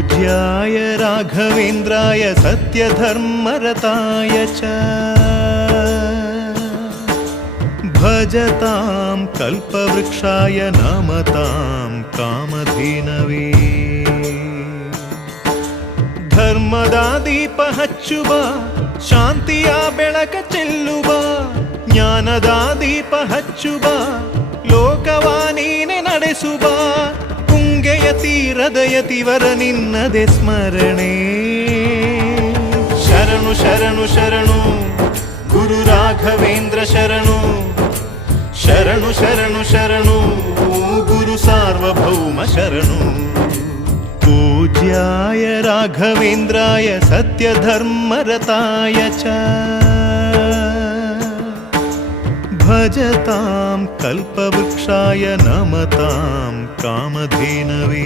पूज्याय राघवेन्द्राय सत्यधर्मरताय च भजतां कल्पवृक्षाय नमतां कामधेनवे ಧರ್ಮದ ದೀಪ ಹಚ್ಚುವ ಶಾಂತಿಯ ಬೆಳಕ ಚೆಲ್ಲುವ ಜ್ಞಾನದ ದೀಪ ಹಚ್ಚುವ ಲೋಕವ ನೀನೆ ನಡೆಸುವ ತುಂಗೆಯ ತೀರದ ಯತಿವರ ನಿನ್ನದೆ ಸ್ಮರಣೆ ಶರಣು ಶರಣು ಶರಣು ಗುರು ರಾಘವೇಂದ್ರ ಶರಣು ಶರಣು ಶರಣು ಶರಣು ಗುರು ಸಾರ್ವಭೌಮ ಶರಣು पूज्याय राघवेन्द्राय सत्यधर्मरताय च भजतां कल्पवृक्षाय नमतां कामधेनवे